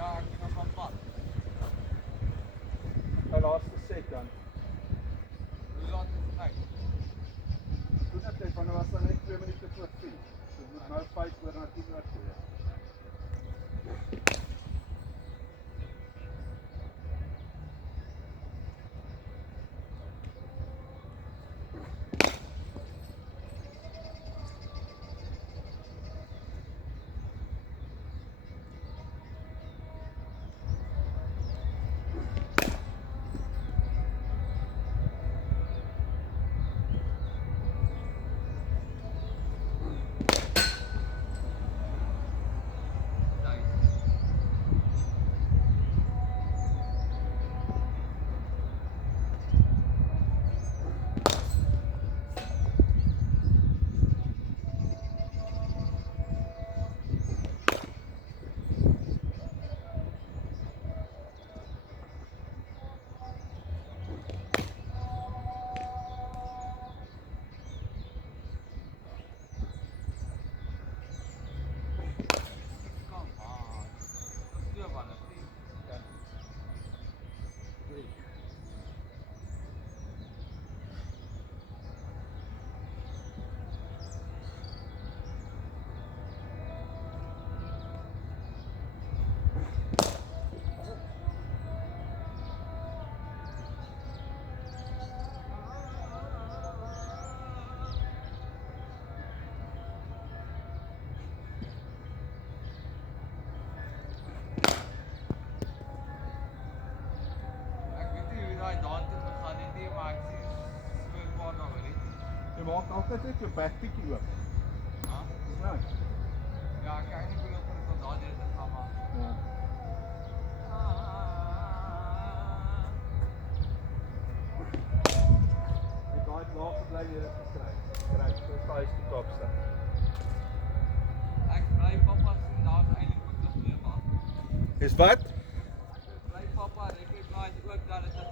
Ja, ek is nog van pad. Die laaste set dan. Hoe laat is het nou? Toen het net, want er was dan net 2 minute voor 10. Dus het moet nou 5 oor na 10 oor toe wees. Je maakt altijd net je backtikkie oop. Ja? Dis nou. Ja, ek kyk nie hoe dit tot daardie te gaan maar. Ja. Jy daai laaste bly jy dit gekry. Kry, so daai is die kopste. Ek bly pappa sien daar's eintlik ook nog meer wag. Is wat? Ek bly pappa recognize ook dat dit 'n